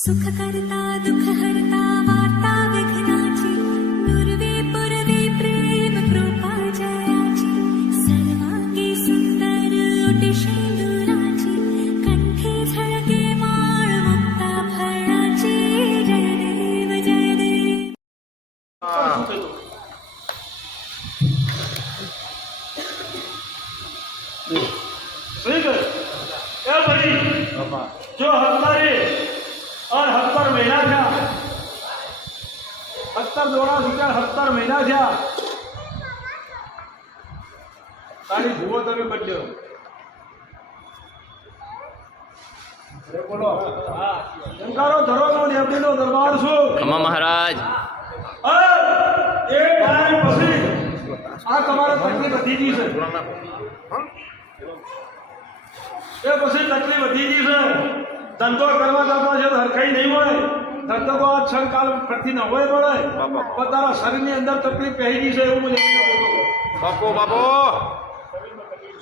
सुख करता दुख हरता वार्ता विघ्नाची दुर्वे पुरवे प्रेम कृपा जयाची सर्वांगी सुंदर उटिशी दुराची कंठे झळके माळ मुक्ता फळाची जय देव जय देव. जो हत्तारे और 70 महीना થયા 70 દોડા સુધ્યા 70 મહિના થયા તારી જુઓ તમે બદલ્યો બોલો હા શંકારો ધરોનો દેવડીનો દરબાર છું ખમા મહારાજ એ ટાઈમ પછી આ તમારે તકલીફ વધી ગઈ છે એ પછી તકલીફ વધી ગઈ છે ધંધો કરવા જતો છે હરખાઈ નહીં હોય ધંધો તો આ ક્ષણકાલ પ્રતિ ન હોય પડે પણ તારા શરીરની અંદર તકલીફ પહેરી ગઈ છે એવું મને બાપો બાપો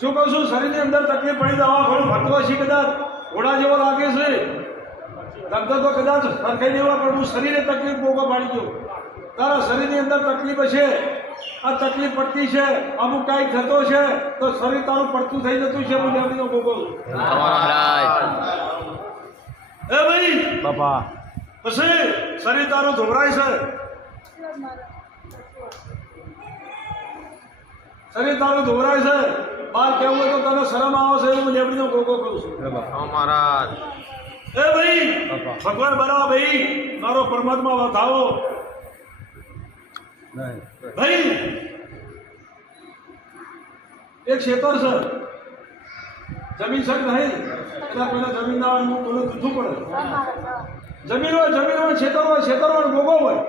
શું કહું છું શરીરની અંદર તકલીફ પડી દવાખાનું ફરતો છે કદાચ ઘોડા જેવો લાગે છે ધંધો તો કદાચ હરખાઈ નહીં હોય પણ હું શરીરે તકલીફ ભોગો પાડી દઉં તારા શરીરની અંદર તકલીફ હશે આ તકલીફ પડતી છે અમુક કાંઈક થતો છે તો શરીર તારું પડતું થઈ જતું છે હું લેવડીનો ભોગો મહારાજ એ ભાઈ બાપા પછી શરીર તારું ધોવરાય છે શરીર તારું ધોવરાય છે બહાર કેવું હોય તો તને શરમ આવે છે એવું લેવડીનો ભોગો કરું છું મહારાજ એ ભાઈ ભગવાન બરાબર ભાઈ મારો પરમાત્મા વધાવો ભાઈ એક ખેતર છે જમીન છે નહીં એટલે પેલા જમીન ના હોય પેલું જૂઠું પડે જમીન હોય ખેતર હોય ગોગો હોય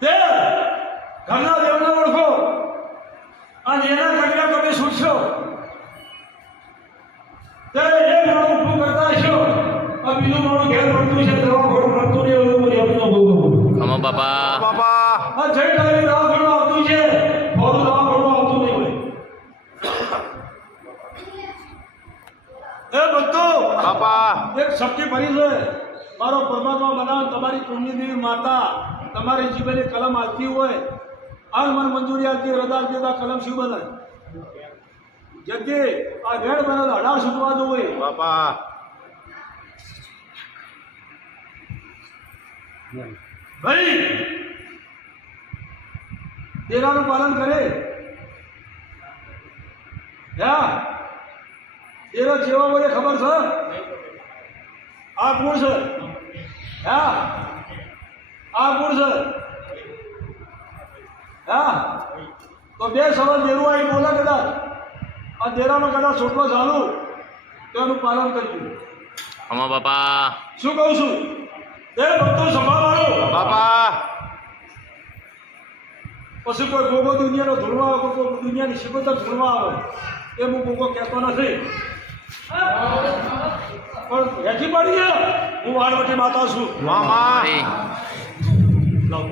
તે ઘરના દેવને ઓળખો અને એના કરતા તમે છૂટશો તે એક માણું ઊભું કરતા હશો આ બીજું માણું ઘેર પડતું છે દવા ઘોડું પડતું નહીં એવું એમનો ભોગવો ખમા બાપા બાપા આ જય તારી દવા ઘોડું આવતું છે મારું દવા ઘોડું આવતું નહીં હોય એ બધું બાપા એક શક્તિ ભરી છે મારો પરમાત્મા બનાવ તમારી પુણ્યદેવી માતા તમારી જીવનની કલમ આવતી હોય હાલ મને મંજૂરી આવતી રજા આવતી તો આ કલમ શું બનાય જગ્યાએ આ વેણ બને અઢાર છૂટવા જોઈએ બાપા ભાઈ તેરાનું પાલન કરે તેરા જેવા હોય ખબર છે આ ગુણ છે આ ગુણ છે તો બે સવાલ દેરું આવી બોલે કદાચ આ દેરાનો કદાચ છોટલો ચાલુ તો એનું પાલન કર્યું ખમા બાપા શું કહું છું એ ભક્તો સંભાળવાનું બાપા પછી કોઈ ગોગો દુનિયાનો ધૂળવા આવે કોઈ દુનિયાની શિકોતર ધૂળવા આવે એ હું ગોગો કહેતો નથી પણ હેઠી પડી હું વાળવટી માતા છું મામા હરી. લાવ